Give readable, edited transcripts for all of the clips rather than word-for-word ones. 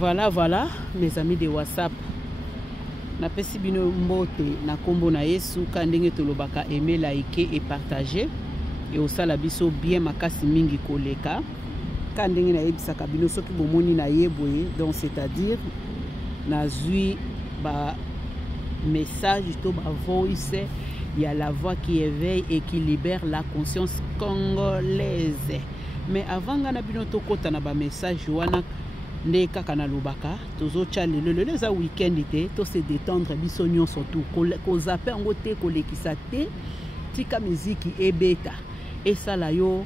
Voilà, mes amis de WhatsApp. Napesi bino mbote na kombo na Yesu kandenge tolobaka aimer, liker et partager. Et osala biso bien makasi mingi koleka. Kandenge na yebisaka bino soki bomoni na yeboye, donc c'est-à-dire nazui ba message to ba voice, il y a la voix qui éveille et qui libère la conscience congolaise. Mais avant ngana bino to kota na ba message wana nde kaka na lobaka tozo chale le za weekend ite to se détendre biso nyonso tout ko zapper ngo te ko lekisa te tika muziki ebeta esala yo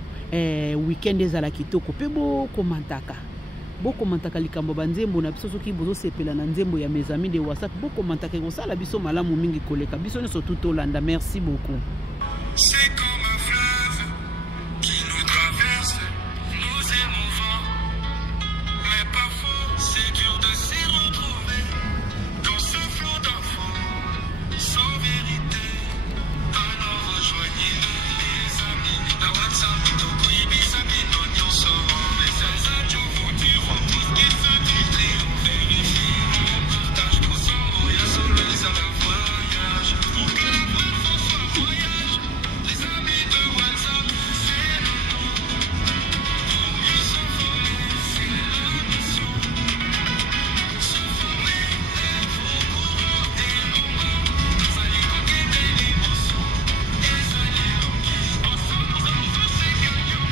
weekend ezala kitoko pe bo komantaka likambo banzembo na biso soki bozo sepela na nzembo ya mes amis de WhatsApp bo komantaka ko sala biso malamu mingi koleka biso nyonso tout Tolanda. Merci beaucoup. C'est comme un fleuve qui nous traverse, nous émouvant. Mais parfois, c'est dur de s'y retrouver dans ce flot d'infos sans vérité. Alors rejoignez-nous, les amis. La WhatsApp, Toko, Ibisa, Binonio, Soro, mais ça, je vous diront tout ce qui se dit. On vérifie, on partage tout sans voyage, sur les à la voyage. Pour que la bonne fois soit voyage. Les amis de WhatsApp, c'est le nom. Pour mieux s'envoler, c'est la mission. S'envoler, être au courant des moments. Ça y est, des émotions. Et ça y est, ensemble, c'est gagnant.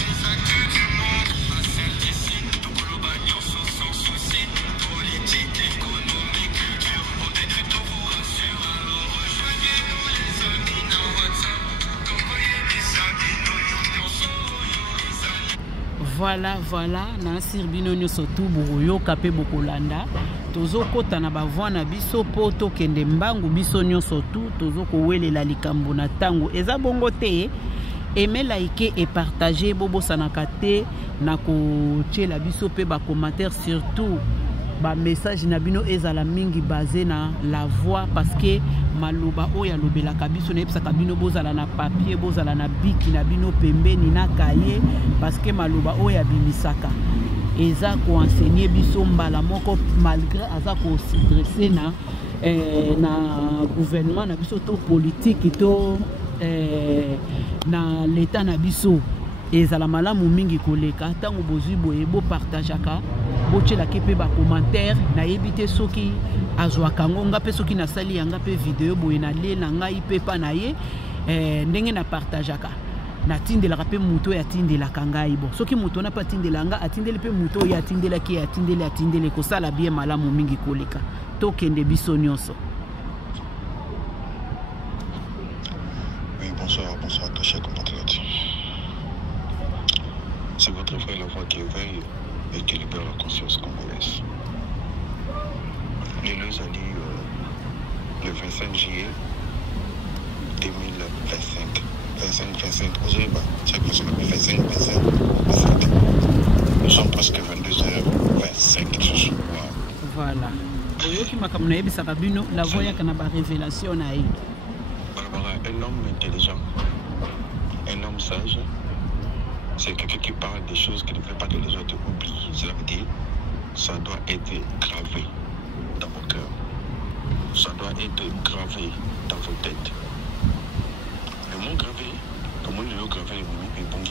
Les actus du monde, pas celles d'ici. Tout global, sans souci. Politique, économie, culture. On détruit tout, vous rassure. Alors rejoignez-nous, les amis, dans WhatsApp. Envoyez des amis, Voilà, na sirbino nyonso tu boyoka pe bokolanda tozo kota na bavoi na biso po tokende mbangu biso nyonso tu tozo kowelela likambo na tango eza bongo te aimer, liker et partager bobo sanaka te na kotiela biso pe ba commentaire surtout ba message na bino ezala mingi basé na la voix parce que maloba oya lobela kabiso na epsa kabino bozala na papier bozala na biki na bino pembeni na cahier parce que maloba oya bimisaka eza ko enseigner biso mbala moko malgré aza ko s'adresser na gouvernement na biso to politique to na l'état na biso ezala malamu mingi koleka tango bozui boye bo partageaka botiela ke pe ba commentaire na yebite soki azwa kango nga pe soki na sali yanga pe vidéo boye na le na ngai pe pa na ye ndenge na partageaka na tindelaka pe muto ya tindelaka ngai bon soki muto na pa tindelanga atindele pe muto ya tindelaki ya atindele ko sala bien malamu mingi koleka tokende biso nyonso. Oui, bonsoir à tous chers compatriotes. C'est votre frère La Voix qui éveille et qui libère la conscience congolaise. Les Leux a dit le 25 juillet 2025. 25, aujourd'hui, chaque personne a 25. Nous sommes presque 22h25 ce soir. Voilà. La voix qui a une révélation. Un homme intelligent, un homme sage, c'est quelqu'un qui parle des choses qui ne veut pas que les autres oublient. Cela veut dire ça doit être gravé dans vos cœurs. Ça doit être gravé dans vos têtes. Le mot gravé, comme on l'a gravé, le mot est bon.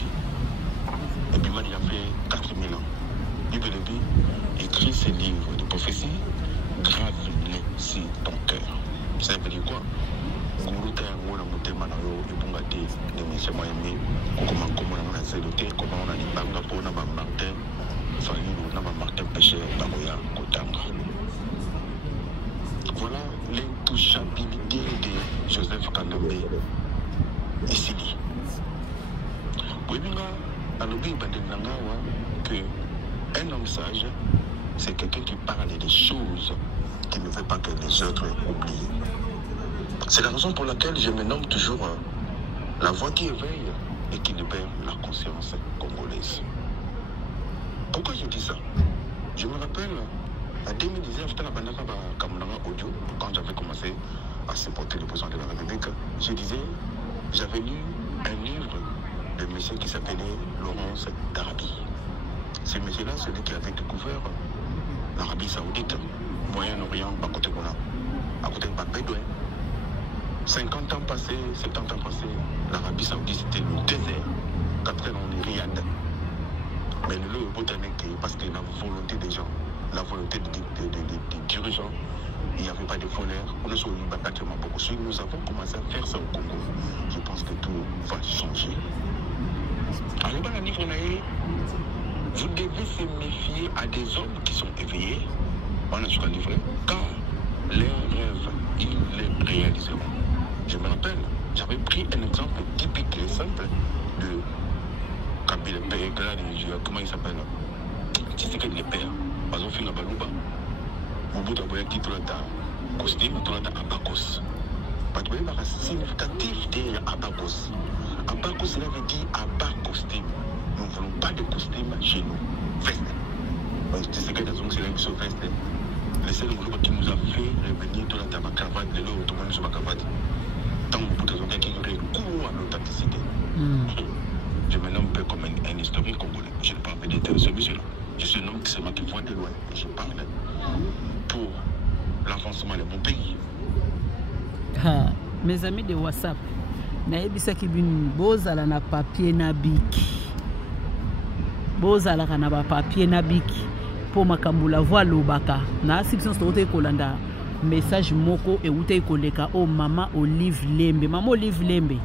Et puis, il a fait 4000 ans. Bible dit, écris ces livres de prophétie, grave-les sur ton cœur. Ça veut dire quoi? Kuruta yango na motema na yo ebunga te de misemo yembi kokoma komona na zelote comment on a libanga pour na ba Martin Fayulu na ba Martin Pécheur bakoya kotanga. Voilà l'intouchabilité de Joseph Kanambe ici. Webinga alobi bandenangawa que un homme sage c'est quelqu'un qui parle des choses qui ne veut pas que les autres oublient. C'est la raison pour laquelle je me nomme toujours la voix qui éveille et qui libère la conscience congolaise. Pourquoi je dis ça? Je me rappelle, en 2019, quand j'avais commencé à supporter le président de la République, je disais, j'avais lu un livre de monsieur qui s'appelait Laurence d'Arabie. Ce monsieur-là, c'est lui qui avait découvert l'Arabie Saoudite, Moyen-Orient, à côté de Babédouin. 50 ans passés, 70 ans passés, l'Arabie Saoudite c'était le désert. Après on est Riyad. Mais le botanique, parce que la volonté des gens, la volonté des dirigeants, il n'y avait pas de voleurs. On est sur le bâtiment beaucoup. Si nous avons commencé à faire ça au Congo, je pense que tout va changer. Alors, vous devez se méfier à des hommes qui sont éveillés, car leurs rêves, ils les réaliseront. Je me rappelle, j'avais pris un exemple typique et simple de Kabila Père, comment il s'appelle? Tshisekedi le père. Par exemple, il Baluba. Mobutu a dit tout le temps costume, tout le temps abakos. Parce que c'est significatif de abakos. Abakos, cela veut dire abat costume. Nous ne voulons pas de costume chez nous. Veste. Tshisekedi a dit que c'est la mission veste. Le seul Mobutu qui nous a fait revenir tout le temps à cravate, le lot, tout le monde sur ma cravate. Tant Mobutu a dit qu'il y aurait recours à l'authenticité. Je me nomme un peu comme un historien congolais. Je ne parle pas de celui-là. Je suis un homme qui se qui voit de loin. Et je parle pour l'avancement de mon pays. Mes amis de WhatsApp, naebisa ki bin bozala na papier na biki. Bozala na ba papier na biki po makambula voix lobaka. Na section stote kolanda message moko e ute koleka o mama Olive Lembe. Mama Olive Lembe.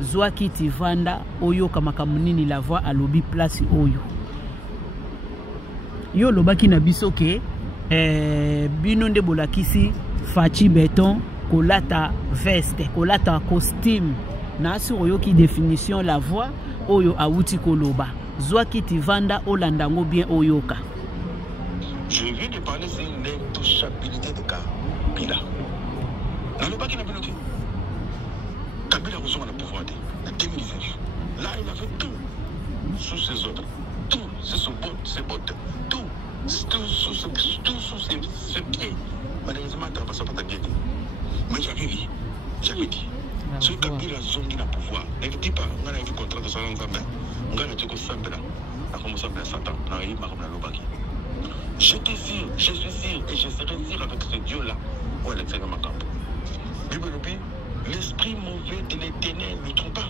Zwa kiti vanda oyo kamakamuni la voix à lobby place oyo. Yo lobaki na biso ke bino nde bolakisi fachi beton kolata veste kolata costume na si oyo ki définition la voix oyo awuti koloba zwa kiti vanda olandango bien oyoka. Je viens de parler sur l'intouchabilité de Kabila. Na lobaki na binoki Kabila a rejoint le pouvoir en 2019. Là il a fait tout sous ses ordres, tout ses bottes, tout sous ses pieds. Malheureusement, tu n'as pas ça pour ta gueule. Mais j'avais dit, ce Kabila zongi na pouvoir. Ne dis pas, on a vu contrat de ça dans Zambia. On a dit que Sambela a commencé à Satan. On a eu Maroc Lobaki. Je suis sûr et je serai sûr avec ce Dieu-là. On est dans ma camp. L'esprit mauvais de l'éternel ne trompe pas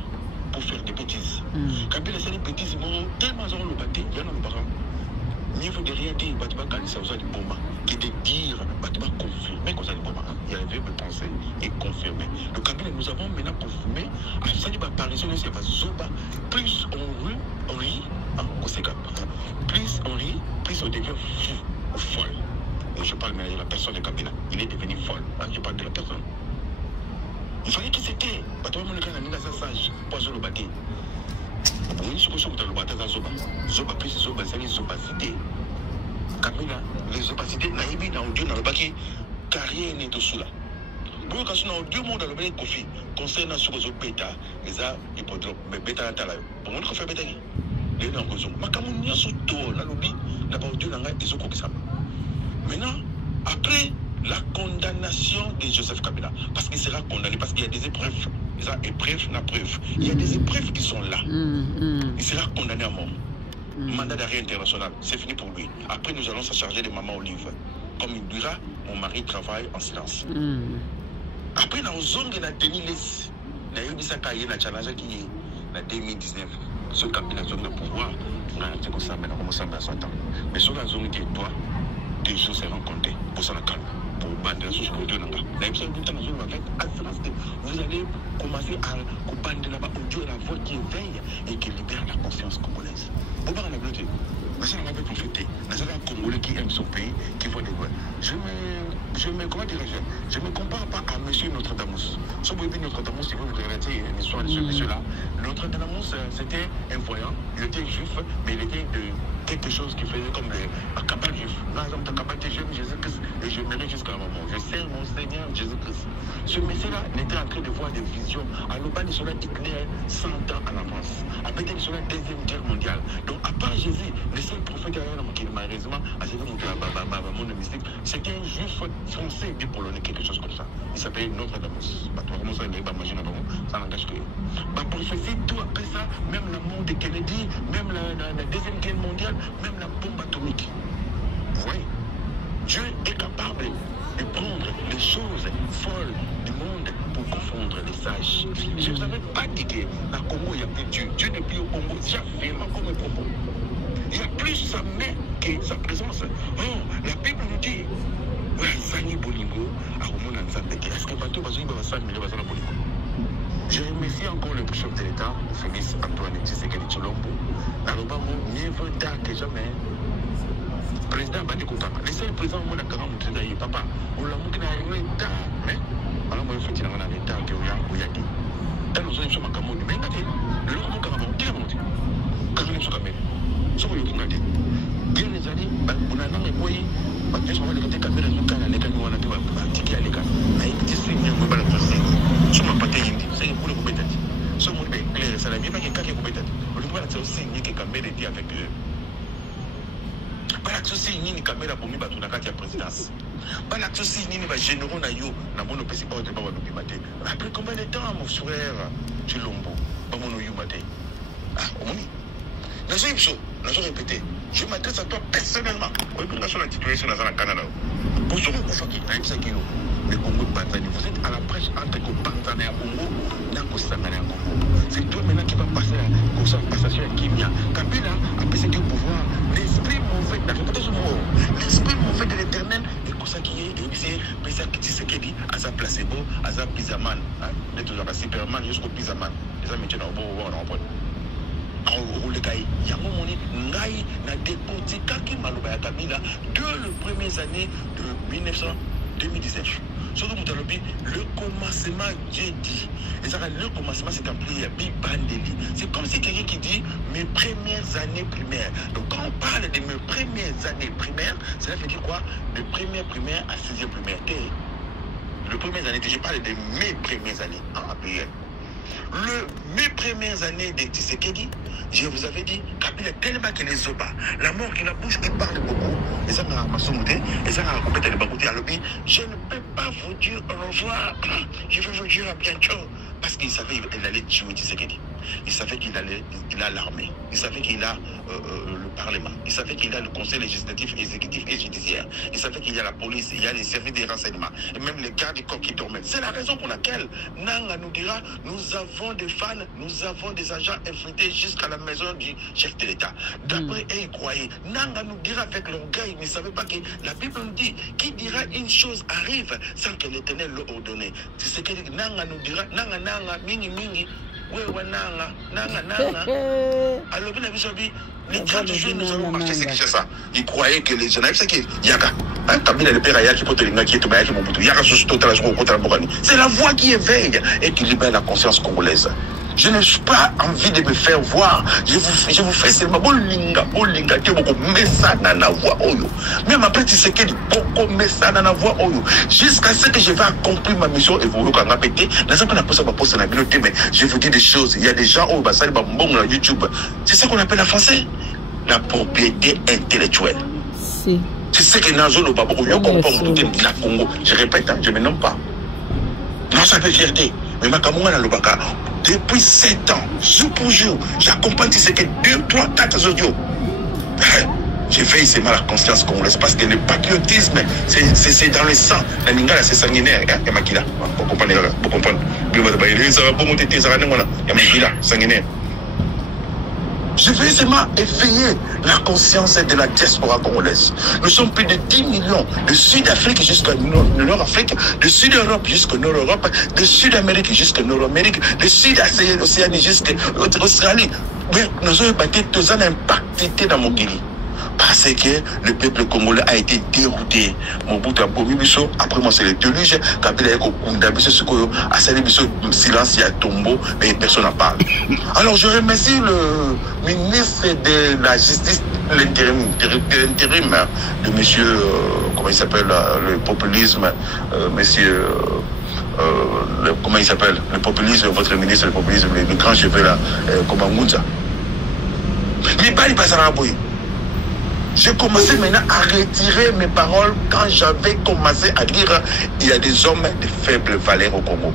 pour faire des bêtises. Kabila c'est des bêtises, mais tellement ils ont le bâti, il y en a le parent. Mieux vaut de rien dire, Batiba Kalissa aux Aliboma, que de dire, Batiba confirmer qu'aux Aliboma. Il y avait de penser et confirmer. Le Kabila, nous avons maintenant confirmé, à Saliba apparition, c'est à Zoba, plus on rit, plus on rit, plus on devient fou ou folle. Et je parle maintenant de la personne de Kabila. Il est devenu folle. Je parle de la personne. Il fallait qu'il s'était. Batiba Monika n'a sage, pas le bâti. Oui, je suis le bâti dans Zoba. Zoba plus Zoba, c'est les opacités. Kabila, les opacités, naïbi, na audio, na le baki, carrière n'est dessous là. Bon, quand on a audio, on a le même conflit. Concernant ce que je bêta, les a hippodromes, mais bêta à talaï. Pour moi, on fait bêta. Les gens ont dit, ma camounia surtout, la lobby, n'a pas audio, n'a pas été ça. Maintenant, après la condamnation de Joseph Kabila, parce qu'il sera condamné, parce qu'il y a des épreuves. Il y a des épreuves qui sont là. Il sera condamné à mort. Mandat d'arrêt international, c'est fini pour lui. Après, nous allons se charger de Maman Olive. Comme il dira, mon mari travaille en silence. Après, dans zone de la Denilis, il y a eu un challenge qui est en 2019. Ce Kabila zone de pouvoir, on a dit que ça, maintenant, commence à 100 ans. Mais sur la zone qui est toi, des jours seront comptés pour ça la calme. Pour bander la souche pour Dieu. Vous allez commencer à bander là-bas au Dieu la voix qui éveille et qui libère la conscience congolaise. Vous parlez de Dieu. Parce qu'on avait profité. Nous avons un Congolais qui aime son pays, qui voit des lois. Comment dirais-je? Je ne me compare pas à monsieur Nostradamus. Si vous voyez Nostradamus, si vous regardez l'histoire de ce monsieur-là, Nostradamus, c'était un voyant, il était juif, mais il était de quelque chose qui faisait comme un cabal juif. Par exemple, un cabal juif, Jésus-Christ, et je mérite jusqu'à un moment. Je sers mon Seigneur Jésus-Christ. Ce monsieur-là, il était en train de voir des visions. À l'Oban, il serait Hitler 100 ans en avance. Après, il serait la Deuxième Guerre mondiale. Donc, à part Jésus, le seul prophète qui malheureusement a servi mon mystique, c'était un juif français du Polonais, quelque chose comme ça. Il s'appelait Nostradamus. Ça n'engage que. Ma prophétie, tout après ça, même la mort de Kennedy, même la Deuxième Guerre mondiale, même la bombe atomique. Vous voyez, Dieu est capable de prendre les choses folles du monde pour confondre les sages. Je ne vous avais pas dit que à Congo, il n'y a plus Dieu. Dieu n'est plus au Congo. J'affirme comme un propos. Il y a plus sa main que sa présence. Oh, la Bible nous dit, est-ce que Bateau va se faire Bolingo? Je remercie encore le chef de l'État, Félix Antoine Tshisekedi Tshilombo. Nalobango, mieux vaut tard que jamais. Président Badi Koutama. Les seuls présidents, on a 40 ans, papa. On l'a montré dans l'État. Mais, alors, moi, je fais dans l'État que vous y a dit. Dans nos zones, je suis à Cameroun. Mais, regardez, le long de Cameroun, qui l'a monté? Cameroun, je suis à Cameroun. Ce que vous regardez. Bien les années, on a un moyen. Je suis à la caméra, je suis à la caméra, je suis à la caméra. Je suis à la caméra. Je suis à la caméra. C'est pour le gouvernement. Ce monde est clair, ça n'a pas été le gouvernement. Le gouvernement a aussi signé que la caméra était avec eux. Pas l'action signé ni caméra pour nous battre dans la présidence. Pas l'action signé ni généraux na yo na mon opération pas de pas nous matin. Après combien de temps mon frère Tshilombo pas mon yo matin. Ah, au moins. Nous avons répété. Je m'adresse à toi personnellement. Oui, pour la situation dans le Canada. Pour ce que vous faites, le Congo Banzani, vous êtes à la brèche entre le Banzani et le Congo, et Congo. C'est toi maintenant qui va passer la passation à Kimia. Kabila a passé du pouvoir. L'esprit mauvais, l'esprit mauvais de l'éternel est comme ça qui est, et c'est ça qui dit ce qu'il dit, à sa placebo, à sa pizaman. Il est toujours à Superman jusqu'au pizaman. Les amis, tu n'as pas beau il y a un moment ngai na déporté kaki maloba ya Kabila de les premières années de 2019. Surtout le commencement, Dieu dit. Et ça, le commencement, c'est un prière, Bibandeli. C'est comme si quelqu'un qui dit mes premières années primaires. Donc quand on parle de mes premières années primaires, ça veut dire quoi? De première primaire à 6e primaire. Le premières années, je parle de mes premières années en prière. Mes premières années de Tshisekedi, je vous avais dit, Kabila tellement qu'il est zoba, la mort qui la bouche qui parle beaucoup, et ça m'a sommé, et ça m'a complété le bagouté à l'objet. Je ne peux pas vous dire au revoir, je vais vous dire à bientôt. Parce qu'il savait qu'il allait tuer Tshisekedi. Il savait qu'il a l'armée. Il savait qu'il a le Parlement. Il savait qu'il a le Conseil législatif, exécutif et judiciaire. Il savait qu'il y a la police, il y a les services de renseignement. Et même les gardes du corps qui dormaient. C'est la raison pour laquelle Nanga nous dira, nous avons des fans, nous avons des agents infiltrés jusqu'à la maison du chef de l'État. D'après eux, ils croyaient. Nanga nous dira avec l'orgueil, mais il ne savait pas que la Bible nous dit, qui dira une chose arrive sans que l'Éternel l'ordonne. Tshisekedi, Nanga nous dira, Nanga, mingi, wewe, Nanga. Alors, les 30 jours, nous avons marché, c'est que ça. Ils croyaient que les gens, c'est que Yaga, Kabila le père Ayaki, pour te dire qui est tombé avec mon bouton, Yaga, c'est la voix qui éveille et qui libère la conscience congolaise. Je n'ai pas envie de me faire voir. Je vous fais seulement bolinga, qui est beaucoup messana na voix oyo. Même après, tu sais qu'il y a beaucoup messana na voix oyo. Jusqu'à ce que je vais accomplir ma mission et vous quand on a pété, mais je vous dis des choses. Il y a des gens au Bassal Bambong sur YouTube. C'est ça qu'on appelle en français la propriété intellectuelle. C'est ce que Nazo le Babo yo comprend tout la Congo. Je répète, je ne me nomme pas. Non, ça fait fierté. Mais ma Kamunga le Baka. Depuis 7 ans, jour pour jour, j'accompagne ce que 2, 3, 4 audios. J'ai fait seulement la conscience congolaise parce que le patriotisme, c'est dans le sang. La Ningala, c'est sanguinaire. Il y a Makila. Vous comprenez? Vous comprenez? Sanguinaire. Je veux seulement éveiller la conscience de la diaspora congolaise. Nous sommes plus de 10 millions, de Sud-Afrique jusqu'à Nord-Afrique, de Sud-Europe jusqu'à Nord-Europe, de Sud-Amérique jusqu'à Nord-Amérique, de Sud-Océanie jusqu'à Australie. Mais nous avons battu tous un impact dans mon guéri. Parce que le peuple congolais a été dérouté. Mobutu a bomi biso, après moi c'est le déluge, Kabila a condamné ce qu'on a salué biso silence, il y a tombeau, mais personne n'en parle. Alors je remercie le ministre de la Justice, l'intérim de monsieur, comment il s'appelle, le populisme, monsieur, comment il s'appelle, le populisme, votre ministre, le populisme, le grand cheveu là, comme Ngunza. Mais pas les passants à boy. J'ai commencé maintenant à retirer mes paroles quand j'avais commencé à dire il y a des hommes de faible valeur au Congo.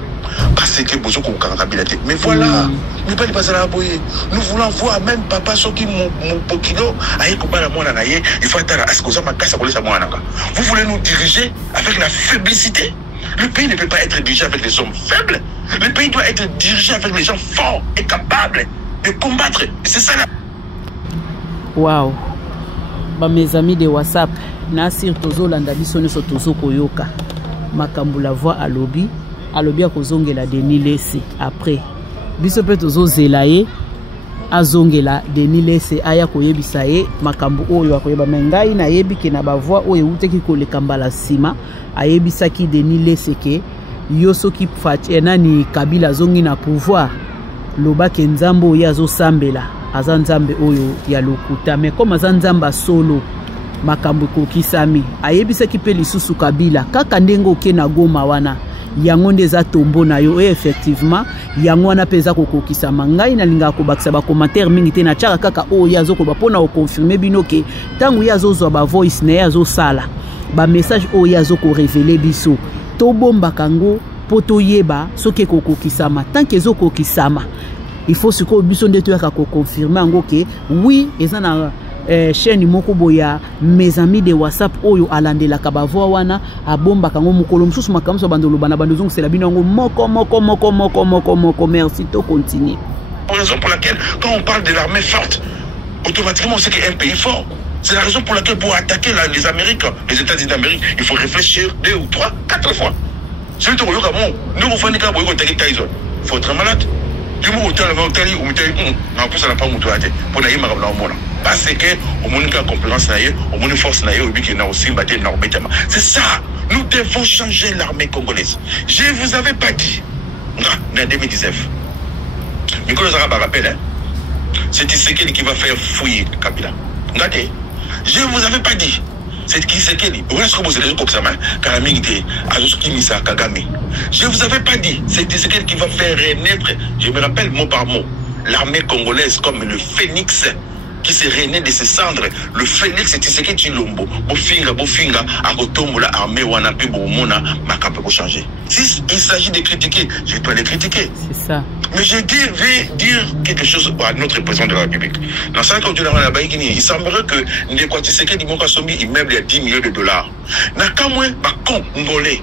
Parce que beaucoup de mais voilà, nous voulons voir même papa qui mon pokino il faut attendre à ce que ça vous voulez nous diriger avec la faiblessité. Le pays ne peut pas être dirigé avec les hommes faibles. Le pays doit être dirigé avec les gens forts et capables de combattre. C'est ça là. Waouh. Bah, mes amis de WhatsApp, Nasir Tozo Landabiso ne Tozo Koyoka. Makambu la voix à lobby. À lobby à Kozongela Denis Lesse. Après, Biso peut Tozo Zelaye. Azongela Denis Lesse. Aya Koyebisaye. Makambu Oyo Akoyeba Mengai. Na yebi ke na ba voix Oyo Uteki Kole Kambala Sima. Ayebisaki Denis Lesse ke. Yoso ki Nani Kabila Zongi na pouvoir. Loba Kenzambo Yazo Sambela. Azanzambe Oyo ya lokuta. Mais comme Azanzamba solo. Makambu Kokisami. Ayebisaki pe lisusu Kabila. Kaka ndengo ke na Goma wana. Yango ndeza tombo na yo effectivement yango wana peza kokokisa mangai na linga ko bakisa ba commentaire mingi te na chaka kaka o yazo ko ba pona o confirmer bino ke tangu yazo zo ba voice na yazo sala ba message o yazo ko révéler biso to bomba kango poto yeba soke kokokisa ma tant que zo kokisama il faut ce ko biso ndeto ya ko confirmer ngo ke oui ezana chaîne moko boya mes amis de WhatsApp oyo alandela kabavo wana abomba kango mukolo msusu makamso bandolo bana bandozong c'est la binongo moko merci to continue. Raison pour laquelle quand on parle de l'armée forte automatiquement on sait qu'il y a un pays fort. C'est la raison pour laquelle pour attaquer les Américains, les États-Unis d'Amérique, il faut réfléchir 2 ou 3, 4 fois. C'est le tour yo kamon, nous vous fani ka boyo attaquer Tyson. Faut être malade. Du moment où tu as la Italie ou Italie, on peut ça n'a pas moutou à pour naïe marabla au monde. Parce que au monde qui a compétence naïe, au monde force naïe, au but qui n'a aussi battu n'arbétama. C'est ça. Nous devons changer l'armée congolaise. Je vous avais pas dit. En 2019. Nicolas Zaraba rappelle, hein. C'est Tshisekedi qui va faire fouiller Kabila. Regardez. Je vous avais pas dit. C'est qui c'est qui? Je vous avais pas dit. C'est Tshisekedi qui va faire renaître. Je me rappelle mot par mot. L'armée congolaise comme le phénix qui s'est rené de ses cendres. Le phénix c'est Tshisekedi Chilombo. Bofinga, Agotomo la armée Wanapi Bomona Maka peut changer. Si il s'agit de critiquer, je dois les critiquer. C'est ça. Mais je vais dire quelque chose à notre président de la République. Dans 5 ans de la Baïgini, il semblerait que Ndekwa Tshisekedi Monka Sombi immeuble à 10 millions de dollars. Nakamwe, Congolais.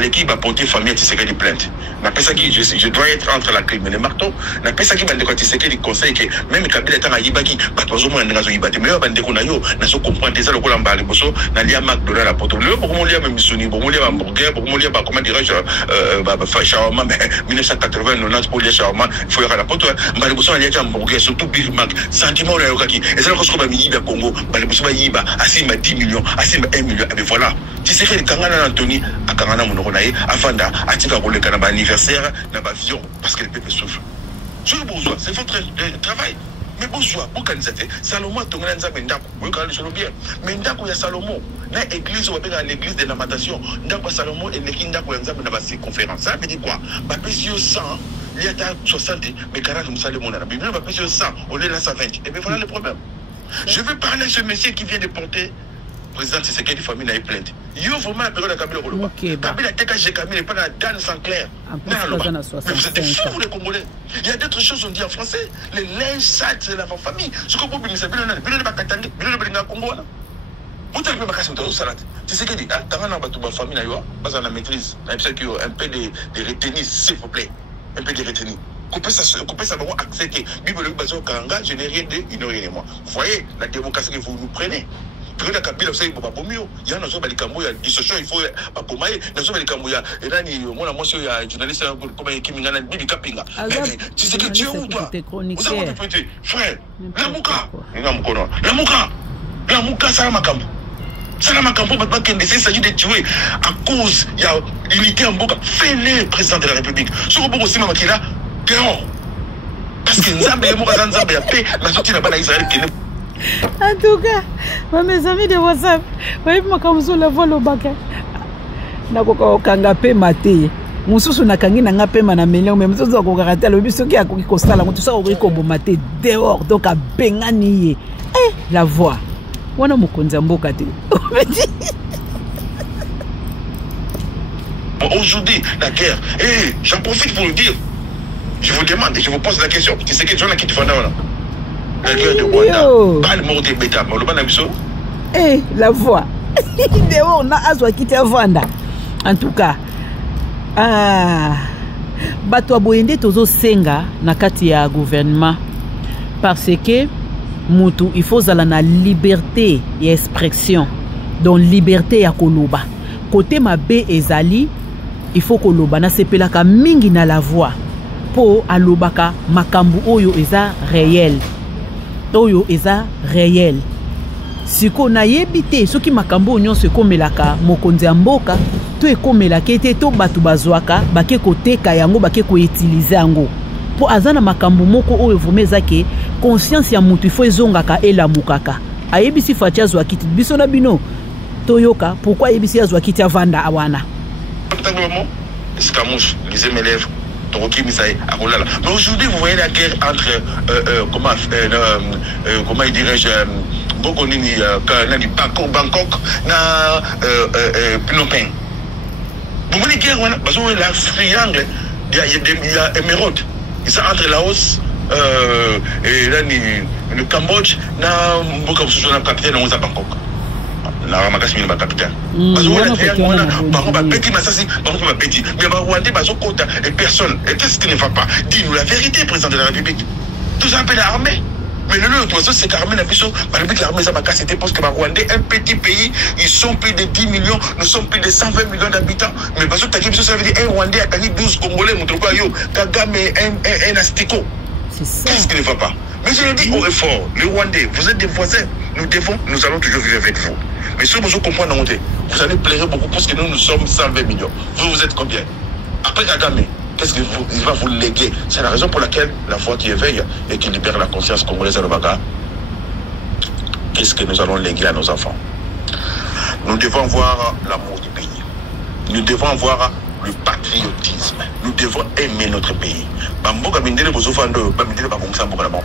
L'équipe a porté famille à Tshisekedi plainte. Je dois être entre la crime et le marteau. Na pesa ki bande ko Tshisekedi conseil que même Kabila tanga yibaki batwazo mo ndinga zo yibati mais bande ko na yo na so comprendre ça lokola mbali boso na lia McDonald la poto le pour mo lia même misuni pour mo lia hamburger pour mo lia ba comment dirais-je shawarma mais 1980 90 pour lia shawarma il faut y avoir la poto mbali boso na lia hamburger surtout Big Mac sentiment la yokaki et ça ko ko ba miyiba Congo mbali boso ba yiba asima 10 millions asima 1 million mais voilà Tshisekedi kangana Anthony akangana Afanda, Atika Roleka n'a pas anniversaire, n'a pas vision, parce que le peuple souffre. Je le besoin, c'est votre travail. Mais bonsoir, pour organiser, Salomon a tourné dans Ndako, vous regardez sur le bien. Mais Ndako, il y a Salomon. Dans l'église, on va l'église de la natation. Ndako, Salomon, et Ndako, il y a une circonférence. Ça veut dire quoi? Bah, précieux 100, il y a 60, mais 40, nous saluons la Bible, bah, précieux 100, on est là, 120. Et bien voilà le problème. Je veux parler à ce monsieur qui vient de porter. Président Tshisekedi famille n'a plainte. Il y a vraiment un période de Kabila Koloba. Kabila Tekaje Kabila n'est pas la Dan sans clair. Mais vous êtes fous les Congolais. Il y a d'autres choses on dit en français. Les linges sales c'est la famille. Ce que vous pouvez dire, c'est pas Katanga, Bilona Congo. Vous avez pas cassé dans salade. Tshisekedi, t'as un abattu ma famille là, pas en la maîtrise. Un peu de retenue s'il vous plaît. Un peu de retenue. Coupez ça, bon, accepter. Bible le bazo Kanga, je n'ai rien dit, ignorez moi. Vous voyez la démocratie que vous nous prenez. Président Kabila vous savez baba bomio il y a nazo balikambo ya dissociation il faut ba komaye nazo balikambo ya nani mona monsieur ya journaliste comme Kimingana Bibi Kapinga tu sais que Dieu ou toi vous avez répété frère la muka salama kambo ba kende c'est s'agit de tuer à cause il y a unité en boka fais-le président de la République ce que beaucoup sima makila dehors parce que Nzambe Nzambe ya paix na sorti na bana Israël qui en tout cas, mes amis de WhatsApp, voyez moi quand vous la voix le bac. Nako kanga pe maté. Mususu nakangi na ngape mana million mais mususu ko karata le biso ki akoki ko sala mususu ko ko bomate dehors donc a bengani la voix. wana mokonzi mboka te. Aujourd'hui, la guerre, et j'en profite pour le dire. Je vous demande et je vous pose la question. Tu sais que tu as qui te fait la guerre de Rwanda. Pas le mot de Beta, mais le ban eh, la voix. On a azwa qui te vanda. En tout cas, bato aboyende tozo senga na kati ya gouvernement parce que mutu il faut zala na liberté et expression, donc liberté ya koloba. Côté mabe ezali, il faut koloba na sepelaka mingi na la voix po alobaka makambu oyo eza réel. Oyo eza réel. Siko na yebite soki makambo nyonso ekomelaka mokonzi ya mboka to ekomelaka ete to batu bazwaka bake koteka yango bake ko utiliser yango po azana makambo moko oyo vomeza ke conscience ya mutu ifo ezongaka elamukaka ayebisi fatia azwa kiti biso na bino toyoka pourquoi ayebisi azwa kiti avanda awana escamouche lisez mes lèvres. Mais aujourd'hui, vous voyez la guerre entre, comment dirais-je, Bangkok, Phnom Penh. Vous voyez la guerre, parce que la triangle, il y a émeraude. Et ça entre Laos, et là, le Cambodge, na capitaine, on a Bangkok. Na makasi mini capitaine. Parce que on a par contre petit masasi, par contre petit. Mais ba Rwanda ba sokota et personne. Et qu'est-ce qui ne va pas? Dis-nous la vérité, président de la République. Tout ça appelle l'armée. Mais le autre c'est qu'armée la puissance, l'armée ça va casser parce que Rwanda un petit pays, ils sont plus de 10 millions, nous sommes plus de 120 millions d'habitants. Mais parce que ça veut dire un Rwandais a gagné 12 Congolais, Moutouka yo, Kagame un asticot. Qu'est-ce qui ne va pas? Mais je le dis haut et fort, les Rwandais, vous êtes des voisins, nous allons toujours vivre avec vous. Mais si vous comprenez, vous allez pleurer beaucoup parce que nous sommes 120 millions. Vous êtes combien? Après Kagame, qu'est-ce qu'il va vous léguer? C'est la raison pour laquelle la foi qui éveille et qui libère la conscience congolaise à l'Obaga, qu'est-ce que nous allons léguer à nos enfants? Nous devons voir l'amour du pays. Nous devons voir le patriotisme. Nous devons aimer notre pays.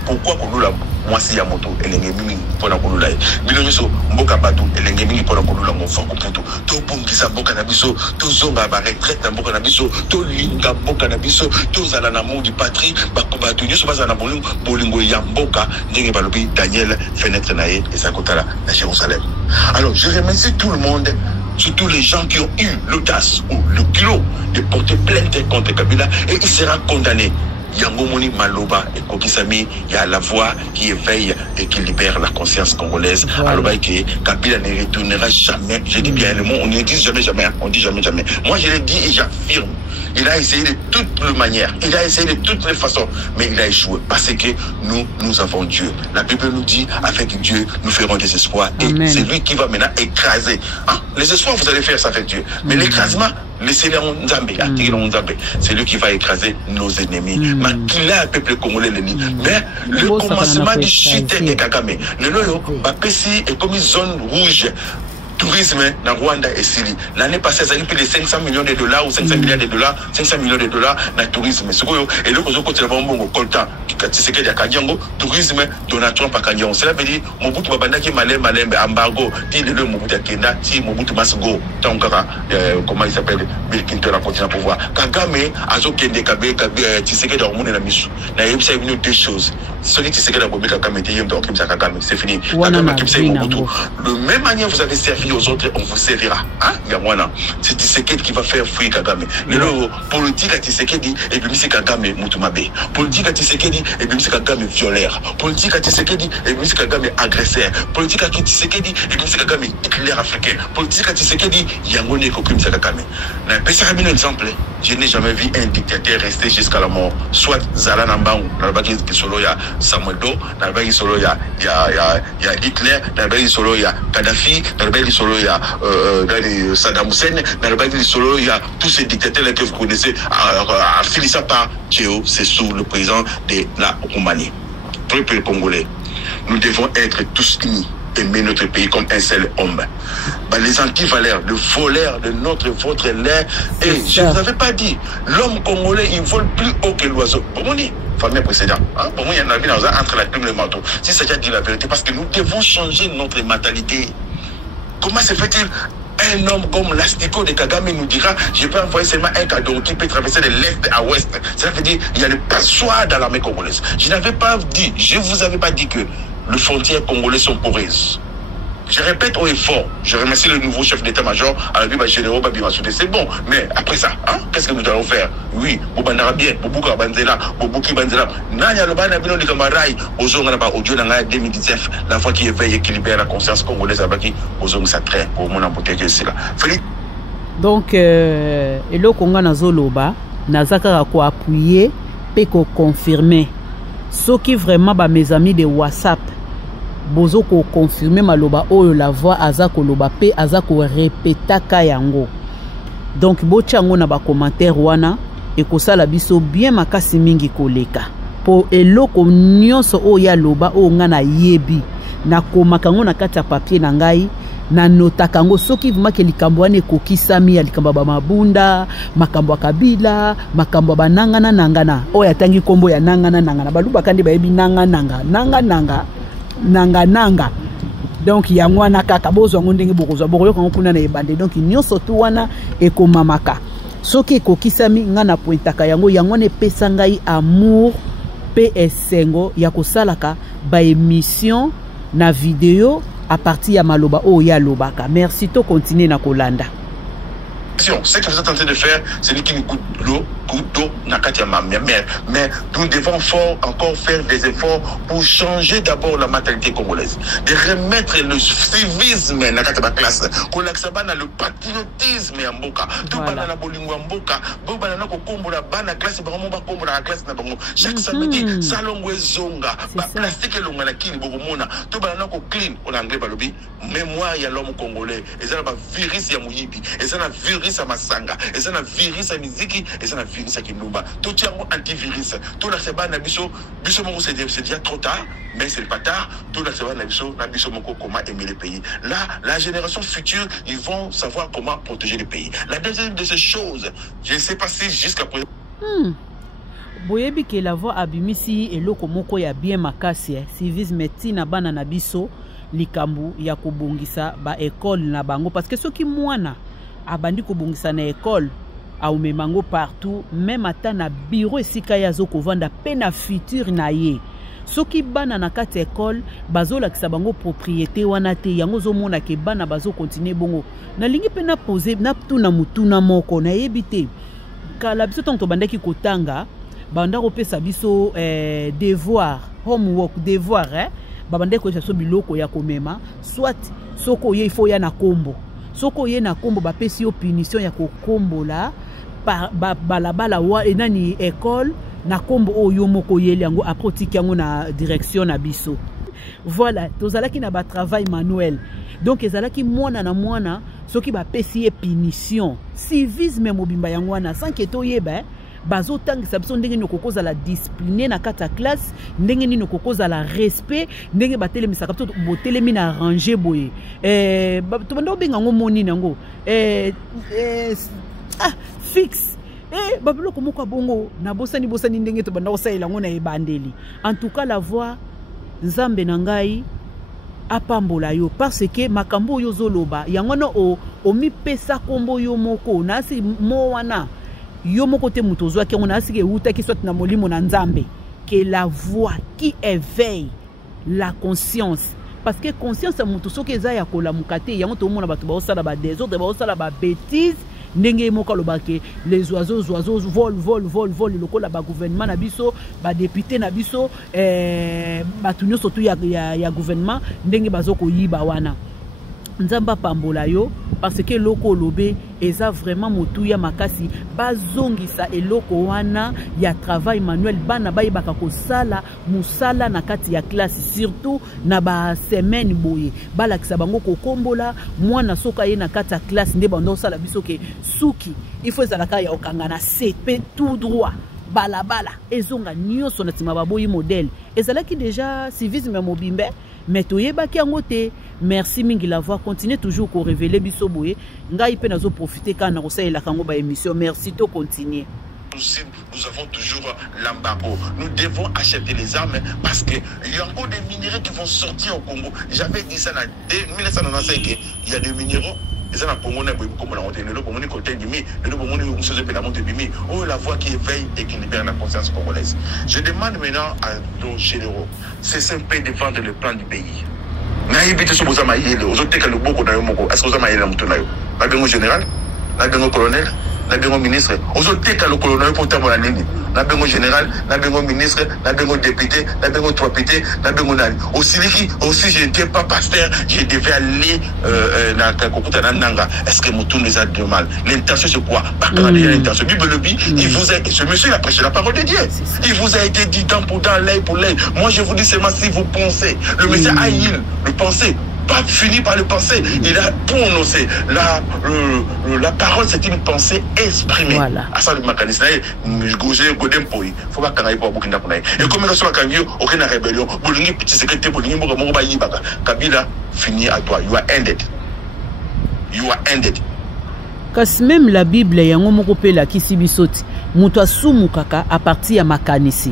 Pourquoi qu'on la mwasi ya moto elenge mingi pona kolula bilonyo mboka batu elenge mingi pona kolula mofako putu to bongisa mboka na biso to zonga ba retraite na mboka na biso to linga mboka na biso to zala na monde patrie bakobatu nyoso baza na bolingo ya mboka ndenge balobi Daniel fenêtre na ye ezakotala na Jérusalem. Alors je remercie tout le monde, surtout les gens qui ont eu l'audace ou le culot de porter plainte contre Kabila, et il sera condamné. Yangomoni Maloba et Kokisami, il y a la voix qui éveille et qui libère la conscience congolaise. Alors que Kabila ne retournera jamais. Je dis bien le mot, on ne dit jamais jamais, on dit jamais jamais. Moi je le dis et j'affirme. Il a essayé de toutes les manières, il a essayé de toutes les façons, mais il a échoué parce que nous avons Dieu. La Bible nous dit, avec Dieu, nous ferons des espoirs. Et c'est lui qui va maintenant écraser. Ah, les espoirs, vous allez faire ça avec Dieu. Mais l'écrasement, laissez-le en Nzambé, c'est lui qui va écraser nos ennemis. Mais qu'il a un peuple congolais l'ennemi. Mais le commencement du chute est Kagame. Le loyo, Bapesi est comme une zone rouge. Tourisme dans Rwanda et Syrie. L'année passée, ça a eu plus de 500 millions de dollars ou 500 milliards de dollars, 500 millions de dollars dans le tourisme. Et le côté de Bongo, Coltan, c'est qu'il y a Kanyango, tourisme, Donald Trump à Kanyango. Cela veut dire, Mobutu Babandaki Malem, embargo, dit le Mobutu Kenda, si Mobutu Masgo, Tankara, comment il s'appelle, Bill Clinton a continué à pouvoir. Kagame, Azo Kende, Kabe, Tshisekedi dans le monde de la mission. Il y a eu deux choses. Celui qui s'est gagné à Bobi Kagame, c'est fini. Kagame, de même manière, vous avez servi aux autres, on vous servira. Hein? C'est Tshisekedi qui va faire fuir Kagame. Le politique à Tshisekedi et puis c'est Kagame Mutumabe. Politique à Tshisekedi et puis c'est Kagame violeur. Politique à Tshisekedi et puis c'est Kagame agresseur. Politique à Tshisekedi et puis c'est Kagame Hitler africain. Politique à Tshisekedi, Yangone Kokum Kagame. Un exemple, je n'ai jamais vu un dictateur rester jusqu'à la mort. Soit Zala Nambangu, dans le bagage qui solo ya Samuel Do, dans le bagage solo ya Hitler, dans le bagage solo ya Kadhafi, dans le bagage solo il y a Saddam Hussein, dans le bagage solo il y a tous ces dictateurs que vous connaissez, finissant par Théo, c'est sous le président de la Roumanie. Peuple congolais, nous devons être tous unis, aimer notre pays comme un seul homme. Les antivaleurs, le voleur de votre l'air, et je ne vous avais pas dit, l'homme congolais il vole plus haut que l'oiseau. famille précédente. Hein? Pour moi, il y en a bien entre la plume et le marteau. Si c'est déjà dit la vérité, parce que nous devons changer notre mentalité. Comment se fait-il? Un homme comme l'Astico de Kagame nous dira, je peux envoyer seulement un cadeau qui peut traverser de l'Est à l'Ouest. Ça veut dire qu'il y a le passoire dans l'armée congolaise. Je vous avais pas dit que les frontières congolaises sont poreuses. Je répète haut et fort, je remercie le nouveau chef d'état-major, à la vie général Babi Massoudé. C'est bon, mais après ça, hein, qu'est-ce que nous allons faire? Oui, Boubandara bien, Boubouka Banzela, Boubouki Banzela. Nanya Lobana Bino de Kamarai, Ozong Naba Audio Nanga 2019, la fois qui éveille et qui libère la conscience congolaise avec qui Ozong Satre, pour mon embouteille que c'est là. Donc, Elo Konga Nazoloba, Nazaka ko appuyer, peut confirmer. Ce qui vraiment, mes amis de WhatsApp, bozo ko confirmer maloba oyo la voix azako loba pe azako répéta kayango. Donc bochango na ba commentaire wana e ko sala biso bien makasi mingi koleka po eloko nyonso oyo ya loba o nga na yebi na komakango na kati ya papier na ngai na notakango soki vuma ke likambo ane kokisami ya likambo ba mabunda makambo kabila makambo banangana nangana oyo atangi kombo ya nangana nangana baluba kandi ba yebi nanga nanga donc ya mwana kaka bozo ngondenge bokozwa bokoyo kango kuna na ebande donc nyonso tu wana ekomamaka soki ekokisami nga na pointaka yango ne pesa ngai amour pe esengo ya kosalaka ba émission na vidéo à partir ya maloba o ya lobaka. Merci to continuer na kolanda. Ce que vous êtes en train de faire, c'est qui nous coûte l'eau, mais nous devons encore faire des efforts pour changer d'abord la mentalité congolaise, de remettre le civisme dans la classe, qu'on a le patriotisme en Mboka, tout banana bolingo en Mboka, banana kokombo la bana classe, la classe na bango. Chaque samedi, salongwe zonga, plastique longa na kini bogomona, tout banana ko clean, on anglais balobi, mémoire ya l'homme congolais, et ça va virus ya muyibi, et ça na virus à masanga, et ça na virus à miziki, et ça na virus à kinumba. Tout tient antivirus. Tout la seba na biso moko c'est déjà trop tard, mais c'est pas tard. Tout la seba na biso moko comment aimer le pays. Là, la génération future, ils vont savoir comment protéger le pays. La deuxième de ces choses, je ne sais pas si jusqu'à présent. Boyebi ke la voix abimisi eloko moko ya bien makasi civisme tina bana na biso likambu ya kobongisa ba école na bango parce que soki mwana abandi kobongisa na école a memango partout même ata na bureau esika ya zo kovanda pe na futur na ye soki bana na kati école bazolakisa bango propriété wana te yango zomona ke bana bazo continuer bongo na lingi pe na poser na tuna mutuna moko na yebite kala biso tonto bandaki kotanga banda kopesa biso devoir homework devoir babande ko so biloko ya komema soit soko ye ifo ya na kombo soko ye na kombo bapesi yo punition ya kokombola balabala wa enani école na kombo oyo moko yeli yango aprotiki yango na direction na biso. Voilà, tozalaki na ba travail manuel. Donc ezalaki mwana na mwana soki bapesi ye punition civisme mobimba yango wana sans que to yeba bazo tangisa biso ndenge ni kokoza la discipline na kata classe ndenge ni kokoza la respect ndenge batelemisa kapto botelemi na ranger boye to bando benga ngo moni nango fixe babilo komoko bongo na bosani ndenge to banda osaila ngo na ebandeli. En tout cas la voix nzambe na ngai apambola yo parce que makambo yo zoloba yango no o mi pesa kombo yo moko na si mo wana yo moko te mutozwa ki on a sike uta ki soit na molimo na nzambe que la voix qui éveille la conscience parce que conscience ya mutu soki eza ya kola mukate yango to mona batu ba osala ba désordre ba osala ba bêtise ndenge moko lobake les oiseaux volent lokola ba gouvernement na biso ba député na biso batu nyonso tu ya gouvernement ndenge bazoko yiba wana nzamba pambola yo parce que loko lobe eza vraiment motuya makasi bazongisa eloko wana ya travail manuel bana bayibaka kosala musala na kati ya classe surtout na ba semaine boye balakisa bango kokombola mwana soka ye na kati ya classe nde bando sala biso ke suki il faut ezalaka ya okangana CP tout droit balabala ezonga nyonso na tima baboyi modèle ezalaki déjà civisme mobimbe mais toyebaki yango te. Merci mingi la voix continue toujours ko révéler biso boye ngai pe nazo profiter kana ko saela kango ba émission. Merci to continuer. nous avons toujours l'embargo. Nous devons acheter les armes parce qu'il y a encore des minéraux qui vont sortir au Congo. J'avais dit ça en 1995, il y a des minéraux. Les gens Congo n'ont pas comme la montée, le Congo côté bimi, le Congo nous faisait la montée bimi. Oh, la voix qui éveille et qui libère la conscience congolaise. Je demande maintenant à nos généraux, c'est simple de défendre le plan du pays. N'ayez sur vos amaïles, aux autres que le beaucoup dans le Moko, est-ce que vous amaïles la moutonayo? La bien au général, la bien au colonel, la bien au ministre, aux autres que le colonel pour terminer la ligne. La bien au général, la bien au ministre, la bien au député, la bien au trois-pété, la bien au nani. Aussi, je n'étais pas pasteur, je devais aller dans le Nanga. Est-ce que mon tour nous a de mal? L'intention, c'est quoi? Pas quand il y a l'intention. Bible le dit, il vous a, ce monsieur il a prêché la parole de Dieu. Il vous a été dit dent pour dent, l'œil pour l'œil. Moi, je vous dis seulement si vous pensez. Le monsieur a le penser. Pas fini par le penser. Il a prononcé. La parole, c'est une pensée exprimée. Voilà. À ça, le mécanisme, il faut pas qu'il pour Burkina Faso. Et comme nous sommes en aucune rébellion, Bolingi, petit secrétaire, Bolingi, Kabila, fini à toi. You are ended. You are ended. Kasi même la Bible, il y a un moment où la kisibisoti, muta sumukaka à partir ya makanisi.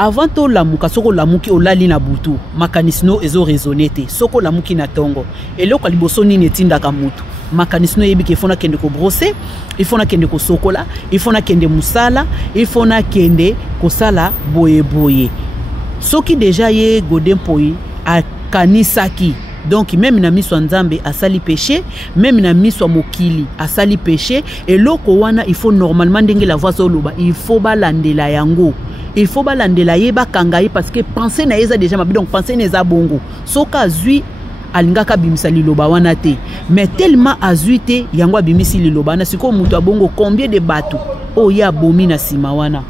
Avant to la muka soko la muki olali na butu makanisno ezo raisonnete soko la muki na tongo eloko liboso ni netinda ka mutu makanisno yebi ke fona kende ko brosser il fona kende ko sokola il fona kende musala il fona kende ko sala boye boye soki déjà ye Godin Poi a kanisaki. Donc même na miswa nzambe asali péché, même na miswa mokili asali péché et loko wana il faut normalement ndenge la voix soloba, il faut balandela yango. Il faut balandela yeba kangaye parce que penser na eza déjà mabi donc penser neza bongo. Soka zui alingaka bimisa liloba wana te. Mais tellement azui te yango abimisi liloba na siko mutu abongo combien de bateaux oh ya bomi na sima wana.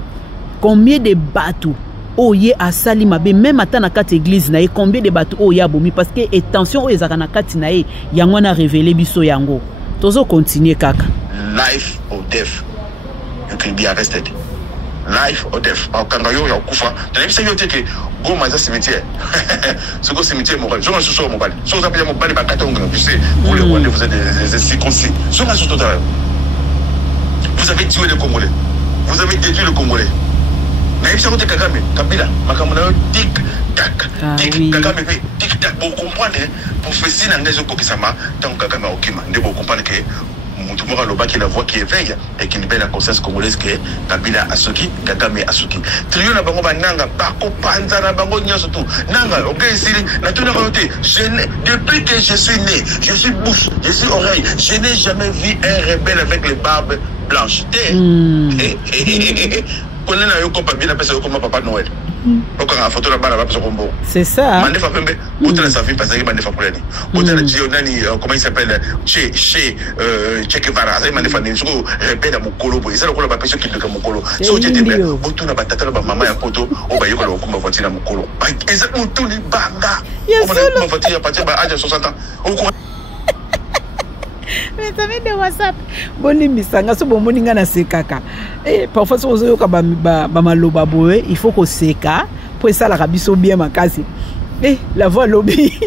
Combien de bateaux oh ye asali mabe même ata na kati église na ye combien de bateaux oh ya bomi parce que attention oh ezaka na kati na ye yango na révéler biso yango. Tozo continuer kaka. Life or death. You can be arrested. Life or death. Kangayo ya kufa. Tanabi se yote ke Goma za cimetière. Ce go cimetière moral. Je suis sur mobile. Si vous appelez mobile ba katonga, tu sais, vous les Rwandais vous êtes des circoncis. Sur la source total. Vous avez tué le Congolais. Vous avez détruit le Congolais. Mais il s'agit de Kagame, Kabila, Makamuna, tic tac, tic Kagame, tic tac. Vous comprenez? Pour faire si n'engagez pas Kisama, tant que Kagame Okima, ne vous comprenez que Moutoumora Loba qui est la voix qui éveille et qui libère la conscience congolaise que Kabila Asuki, Kagame Asuki. Trio na bango nanga, bako panza na bango nyo surtout. Nanga, ok ici, na tout la réalité. Depuis que je suis né, je suis bouche, je suis oreille, je n'ai jamais vu un rebelle avec les barbes blanches. Papa Noël. C'est ça. Comment il s'appelle? Che Guevara. Mes amis de WhatsApp, boni misanga so bomoni nga na sekaka. Parfois so ozoyoka ba maloba boye, il faut ko seka pour ça la rabiso bien makasi. La voix lobby.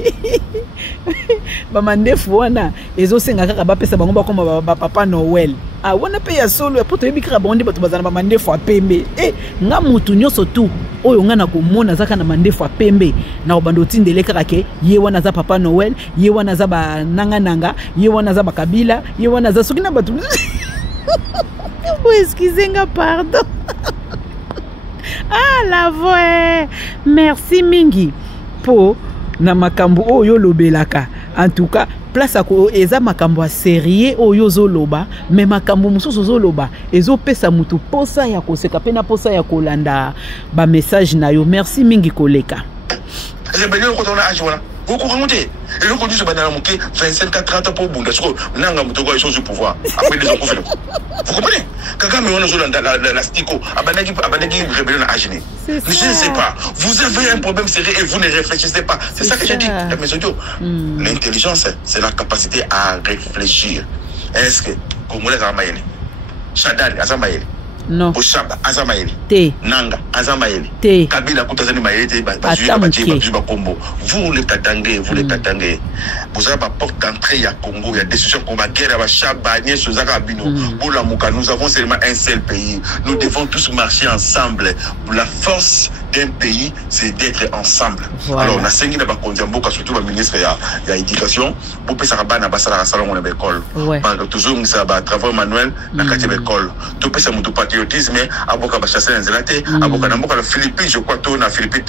Ba mandefu wana ezo senga kaka ba pesa bango ba koma ba Papa Noël. Ah wana pe ya solo po to yebikira bonde bato bazana ba mandefu apembe. Nga mutu nyoso tu oyo nga na komona zaka na mandefu apembe na obando tindele kaka ke ye wana za Papa Noël, ye wana za ba nanga, ye wana za ba Kabila, ye wana za soki na bato. Excusez-moi, pardon. Ah la voix. Merci mingi po na makambo oyo lobelaka. En tout cas, place à ko eza makambo sérieux oyo zoloba, mais makambo mususu zoloba ezo pesa mutu posa ya koseka pena posa ya kolanda ba message na yo. Merci mingi koleka. Vous comprenez? Et le conduit se bat dans la moquée 25-30 pour Bunda. Nanga Moutogo est sur le pouvoir. Après les autres. Vous comprenez? Kagame on a la stico. Abanagi rébellion à Agéné. Je ne sais pas. Vous avez un problème sérieux et vous ne réfléchissez pas. C'est ça que j'ai dit. L'intelligence, c'est la capacité à réfléchir. Est-ce que Congolais a Mayele? Chadal a Mayele? Non. Boshaba Azamayeli. Te. Nanga Azamayeli. Te. Kabila Koutazani Mayeli Combo. Vous les Katangé, vous les Katangé. Vous avez ma porte d'entrée il y a Congo, il y a des décisions qu'on va guerre à Chaba, Agnès Zagabino. Nous avons seulement un seul pays. Nous devons tous marcher ensemble. La force d'un pays, c'est d'être ensemble. Voilà. Alors, on a 5 ans de surtout le ministre de l'éducation. Vous pouvez savoir que nous avons salon de l'école. Toujours, nous avons travail manuel dans la l'école. Tout peut être mon patriotisme, avocat chasser les zélatés, avocat le Philippines, je crois que tu as Philippines,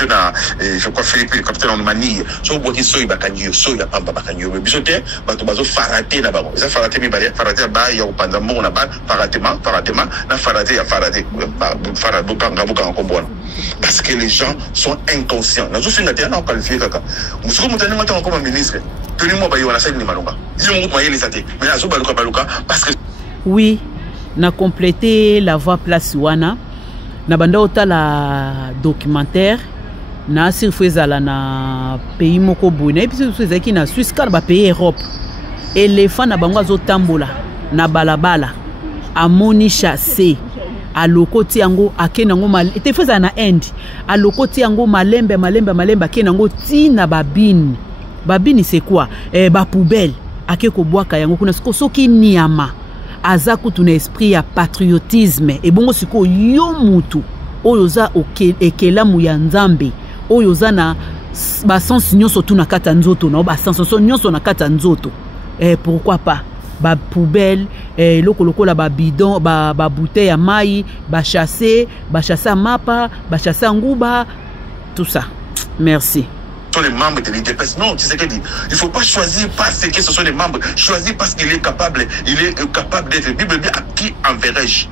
je crois Philippines, le capitaine en Manille. So, vous avez soy bakanyo, soy la pamba bakanyo. Mais bisoté, tu vas farater là-bas. Ça farater, mais farater là-bas, il y a au Panzamo, on a pas faratement, na farater, il y a farater, parce que les gens sont inconscients. Nous sommes en qualifié kaka. Nous sommes maintenant comme ministre. Tenez-moi bayo na scène ni malonga. Ils ont moyen les athées. Mais azo baluka parce que oui, na complété la voie place wana. Na banda ota la documentaire na sirfezala na pays moko bouna et puis c'est qui na Suisse car ba pays Europe. Éléphant na bango azo tambola na balabala. Amoni chassé. A lokoti yango akenango mal te feza na end a lokoti yango malembe akenango tina babini c'est quoi ba poubelle akeko bwaka yango kuna soki niama aza kutu na esprit ya patriotisme et bongo siko yo mutu oyo za ekelamu ya nzambe oyo za na ba sens nyonso tu na kata nzoto na ba sens nyonso na kata nzoto pourquoi pas ba poubelle loko la ba bidon ba bouteille à maï ba chasser mapa ba chasser nguba tout ça merci sont les membres de l'IDPS. Non, tu sais qu'il dit, il ne faut pas choisir parce que ce sont les membres, choisir parce qu'il est capable d'être. Bible dit, à qui enverrai-je?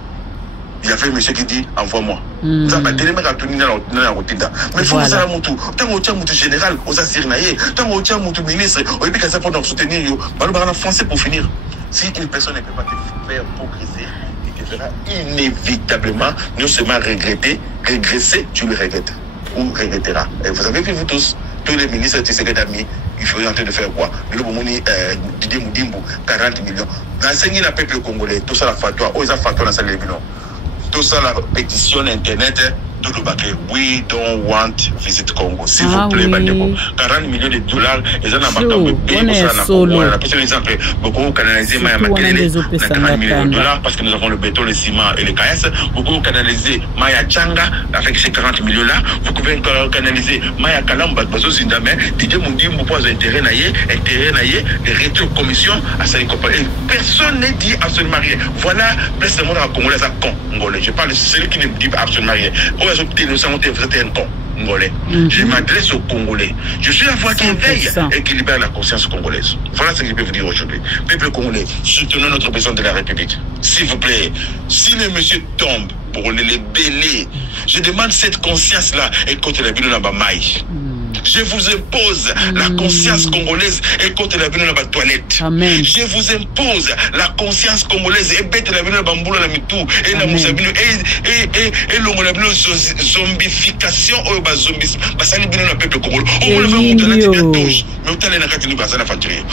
Il y avait un monsieur qui dit, envoie-moi. Vous avez donné ma carte dans la routine. Mais il faut que ça soit tout. Tant que vous êtes général, vous êtes sirnaillé. Tant que vous êtes ministre, vous avez qu'à pour soutenir. Vous avez français pour finir. Si une personne ne peut pas te faire progresser, il te fera inévitablement non seulement régresser, tu le regrettes. Ou regretteras. Et vous avez vu, vous tous les ministres de Tshisekedi Ami, il faut en train de faire quoi? Le Bomoni, Didier Moudimbo, 40 millions. L'enseigner le peuple congolais, tout ça la fatwa, oh, ils ont fatwa dans la millions. Tout ça la pétition internet, tout le baquet. We don't want visit Congo. S'il vous plaît, oui. 40 millions de dollars, ils ont un bateau de pays, on a pris l'exemple, beaucoup canalisé Maya Makelele, 40 millions de dollars, parce que nous avons le béton, le ciment et le KS. Beaucoup canalisé Maya Changa, avec ces 40 millions-là. Vous pouvez canaliser Maya Kalamba, Bazo Zindame, Didier Moudi, Moupois, intérêt naïe, les retours commission à sa compagnie. Personne n'est dit absolument rien. Voilà, laisse le monde à Congolais à Congolais. Je parle de celui qui ne dit absolument rien. Nous avons été un con congolais. Je m'adresse aux Congolais. Je suis la voix qui éveille et qui libère la conscience congolaise. Voilà ce que je peux vous dire aujourd'hui. Peuple congolais, soutenons notre président de la République. S'il vous plaît, si le monsieur tombe pour les bêler, je demande cette conscience-là et contre la ville de la Bamaï. Je vous impose la conscience congolaise et contre la ville de la toilette. Amen. Je vous impose la conscience congolaise et bête la ville de la bamboula la mitou et la moussabino et l'ongolabino zombification ou bas zombisme. Parce que le peuple congolais. On va le faire monter la touche. Mais autant les nakatini basa la facture.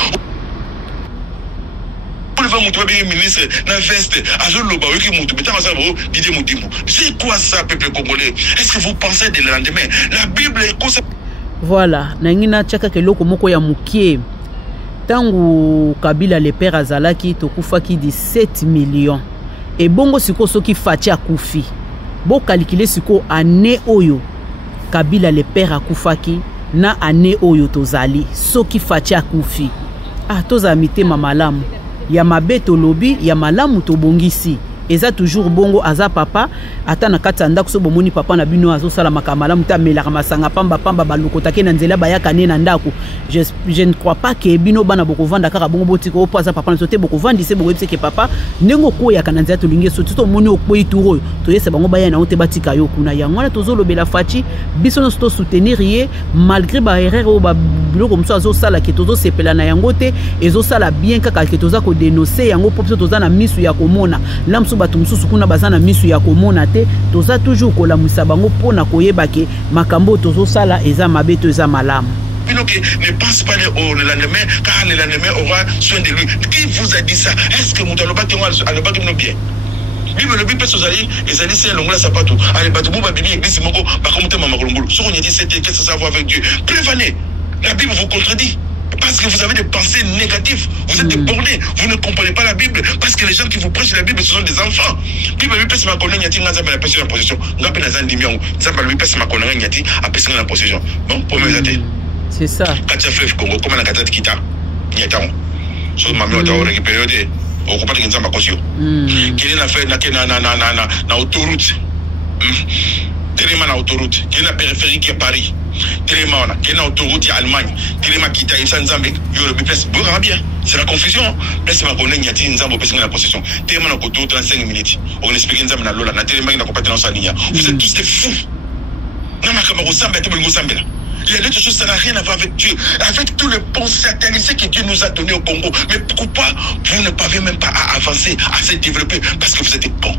Pour le faire monter le ministre na veste azul loba qui monte mais tant ça Didier Moudimbo. C'est quoi ça peuple congolais? Est-ce que vous pensez de le lendemain? La Bible est comme ça. Voilà, nangina chaka keloko moko ya mukie. Tangu Kabila le père azalaki tokufa ki 17 millions. Et bongo siko soki fati akufi. Bo calculer siko année oyo Kabila le père akufaki na année oyo tozali soki fati akufi. Ah tozamite mamalamu. Ya mabeto lobi ya malamu tobongisi. Eza toujours bongo aza papa ata na kati ndako so bomoni papa na bino azo sala makamala muta melaka masanga pamba balukota ke na nzela bayaka ne na ndako. Je ne crois pas que bino bana bokovanda kaka bongo botiko opo aza papa na sote bokovandi se boyebise ke papa ndengo ko ya kana nzela to linge so to moni okpoyi turo to yesa bango baya na ote batika yo kuna ya ngwana tozo lobela fachi biso no sto soutenir ye malgré ba erreur o ba biloko mso azo sala ke tozo sepela na yango te ezo sala bien kaka ke toza ko dénoncer yango popso toza na misu ya komona lamso bato mususu kuna bazana misu ya komona te toza toujours kolamwisa bango pona koyeba ke makambo tozo sala eza mabeto eza malamu. Ne pense pas le lendemain car le lendemain aura soin de lui. Qui vous a dit ça? Est-ce que Moutaloba Tengo a le bac bien? Bible le Bible sozali ezali c'est longola sapato. Allez bato bo ba bibi église moko ba komuta mama kolongolo. So on dit c'était qu'est-ce que ça va avec Dieu? Prévenez. La Bible vous contredit. Parce que vous avez des pensées négatives, vous êtes des bornés, vous ne comprenez pas la Bible, parce que les gens qui vous prêchent la Bible, ce sont des enfants. Bible lui pèse ma connaît nyati ngaza la personne en position. Ngape na zandi mion, zamba lui pèse ma connaît nyati a personne en position. Bon, pour me aider. C'est ça. Katia fleuve Congo, comment na katati kita? Nyata. So mami ota récupérer au combat de nzamba kosio. Qui est na fait na autoroute. Tellement na autoroute, qui est la périphérique à Paris. Tellement on a, qui est na autoroute à Allemagne. Tellement qui t'a eu ça nzambe, yo le place beaucoup bien. C'est la confusion. Place ma connaît nyati nzambo parce que la possession. Tellement na autoroute 35 minutes. On explique nzambe na lola, na tellement na compétence dans sa ligne. Vous êtes tous des fous. Na makamako samba to bengo samba. Il y a d'autres choses, ça n'a rien à voir avec Dieu. Avec tout le pont satanisé que Dieu nous a donné au Congo. Mais pourquoi vous ne parvenez même pas à avancer, à se développer? Parce que vous êtes des bons.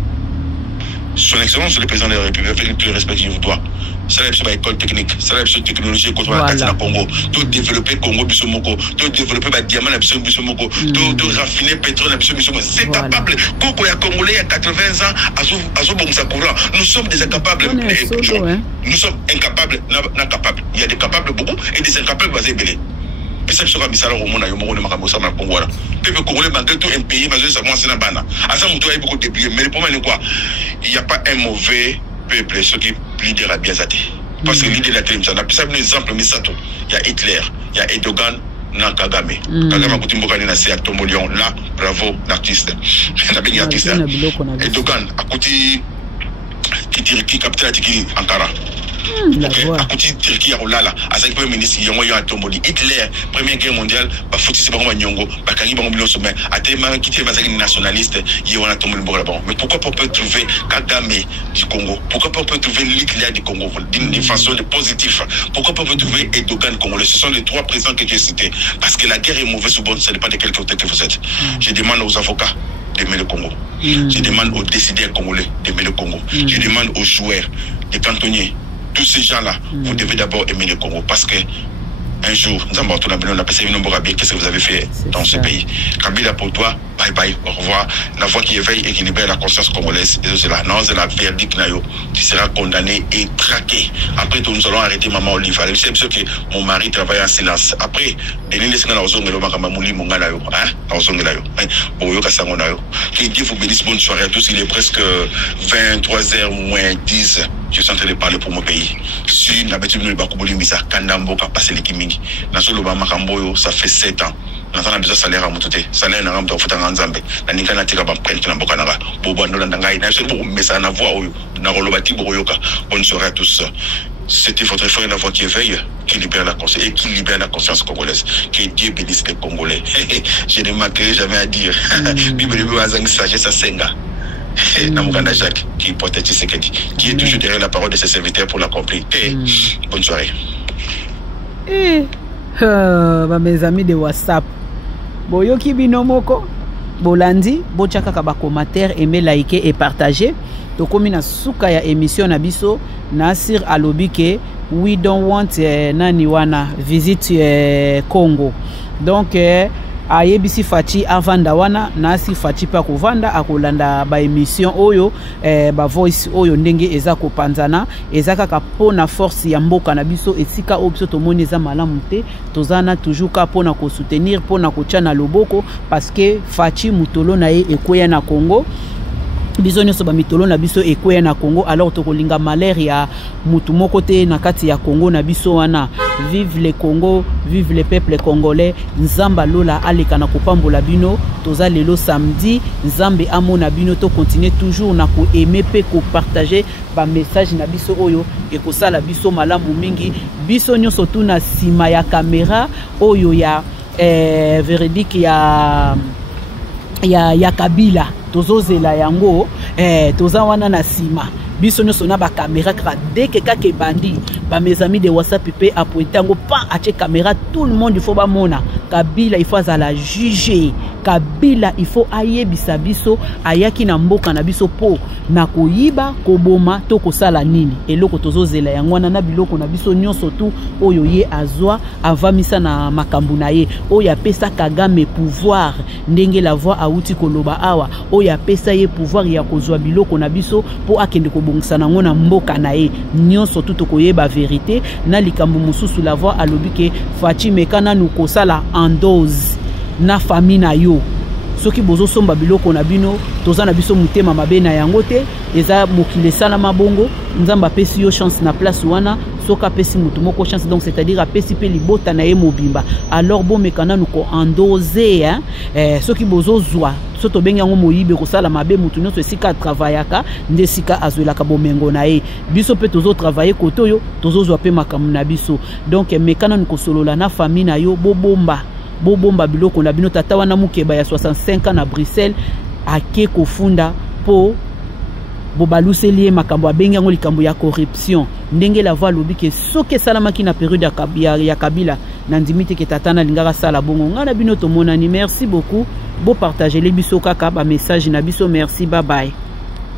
Son Excellence, le président de la République, avec tout le respect qu'il vous doit. C'est la sur l'école technique, c'est la sur technologie contre la carte dans Congo. Tout développer Congo Bissomoko, tout développer le diamant à Bissomoko, tout raffiner pétrole à Bissomoko. C'est capable. Koko ya Congolais il y a 80 ans, à ce courant. Nous sommes des incapables. Nous sommes incapables, incapables. Il y a des capables beaucoup et des incapables basés belés. Et ça, je suis au monde, peuple congolais, malgré tout un pays, mais ça commence à bana. À ça, il y a beaucoup de dépliés. Mais le problème est quoi? Il n'y a pas un mauvais peuple, ceux qui leader à bien zaté. Parce que l'idée de la télévision, on a plus un exemple, mais ça tout. Il y a Hitler, il y a Erdogan, na Kagame. Kagame a coutume beaucoup à Tombo Lyon. Là, bravo, l'artiste. Il y a bien artiste. Erdogan a coutume qui capte qui Ankara. À côté de Turquie, à 5 premiers ministres, il y a un tomboli. Hitler, Première Guerre mondiale, bah foutu c'est pas comme un nyongo, bah quand il va au sommet, à tellement quitter les nationalistes, il y a un tomboli là-bas. Mais pourquoi pas on peut trouver Kagame du Congo? Pourquoi pas on peut trouver Hitler du Congo d'une façon positive? Pourquoi pas on peut trouver Erdogan congolais? Ce sont les trois présidents que j'ai cités. Parce que la guerre est mauvaise ou bonne, ça dépend de quel côté que vous êtes. Je demande aux avocats d'aimer le Congo. Je demande aux décideurs congolais d'aimer le Congo. Je demande aux joueurs, les cantonniers. Tous ces gens-là, vous devez d'abord aimer le Congo parce que un jour, nous avons qu'est-ce que vous avez fait dans ce pays? Kabila pour toi, bye bye, au revoir. La voix qui éveille et qui libère la conscience congolaise, et c'est là, non, c'est la verdict, tu seras condamné et traqué. Après tout, nous allons arrêter Maman Olive. C'est sûr que mon mari travaille en silence. Après, que Dieu vous bénisse, bonne soirée à tous. Il est presque 23h moins 10. Je suis en train de parler pour mon pays. Si l'habitude de Bakuboli Misa, Kandambo, qui a passé les Kiming, ça fait 7 ans. Nous avons besoin de salaire à Moutoute. Salaire à Ramdo, Foutan Nzambe. La Nikana Tika Bamprent, Nambokanara. Bobando Landangai, mais ça n'a voix. Narolobati Boroyoka. Bonne soirée à tous. C'était votre frère, la voix qui éveille, qui libère la conscience et qui libère la conscience congolaise. Que Dieu bénisse les Congolais. Je ne manquerai jamais à dire. Bible Azang sagesse à Senga. Namukanda Jacques, qui protège Tshisekedi, qui est toujours derrière la parole de ses serviteurs pour l'accomplir. Bonne soirée. Mes amis de WhatsApp, boyoki binomoko, bolandi, bochaka kaba commentaire, aimer, liker et partager. Tokomi na suka ya émission na biso, Nasir alobi ke we don't want nani wana visit Congo. Donc ayebisi Fachi avanda wana nasi Fachi pa kovanda akolanda ba émission oyo ba voice oyo ndenge eza kopanzana ezaka ka pona force ya mboka na biso esika oyo biso tomoni eza malamu te tozana toujours ka pona ko soutenir pona ko tchana loboko parce que Fachi mutolo na ye ekweya na Congo biso nyonso ba mitolo na biso ekweya na Congo alors tokolinga malheur ya mutu moko te na kati ya Congo na biso wana. Vive le Congo, vive le peuple congolais. Nzamba lola aleka na kopambola bino toza lelo samedi nzambe amona bino to continuer toujours na ko aimer pe ko partager ba message na biso oyo e ko sala biso malamu mingi biso nyonso tu na sima ya caméra oyo ya verdict ya Kabila tozozela yango toza wana na sima biso nyonso na ba caméra kaka dès que bandi ba mes amis de WhatsApp pe apointango pas ache caméra tout le monde il faut ba mona Kabila il faut la juger Kabila il faut ayebisa biso ayaki na mboka na biso po na koyiba koboma to kosala nini eloko tozozela yango wana na biloko na biso nyonso tu oyo ye azwa avamisa na makambu na ye oyo apesa Kagame pouvoir ndenge la voix auti koloba awa oyo apesa ye pouvoir ya kozwa biloko na biso po akende kobongisa nango na mboka na ye nyonso tu tokoyeba vérité na likambo mususu la voix alobi ke Faci mekana nu kosala en dose na famille na yo soki bozo somba biloko na bino toza na biso mutema mabe na yango te eza mokile sala mabongo nzamba apesi yo chance na place wana soka apesi mutu moko chance donc c'est-à-dire apesi pe libota na ye mobimba alors bo mekana nu ko endoser hein soki bozo zwa so to bengi yango moyibe kosala mabe mutu nyonso esika travaillaka nde sika azwelaka bomengo na ye biso pe tozo travailler koto yo tozo zwa pe makamu na biso donc mekana nu kosolola na famille na yo bobomba biloko na bino tata wana mukeba ya 65 ans na Bruxelles ake kofunda po bobaluseli ye makambo abengi yango likambo ya corruption ndenge la voix lobi ke soki salamaki na période ya Kabila na ndimite ke tata na lingaka sala bongo ngana bino tomonani merci beaucoup bo partager les biso kaka ba message na biso merci bye bye.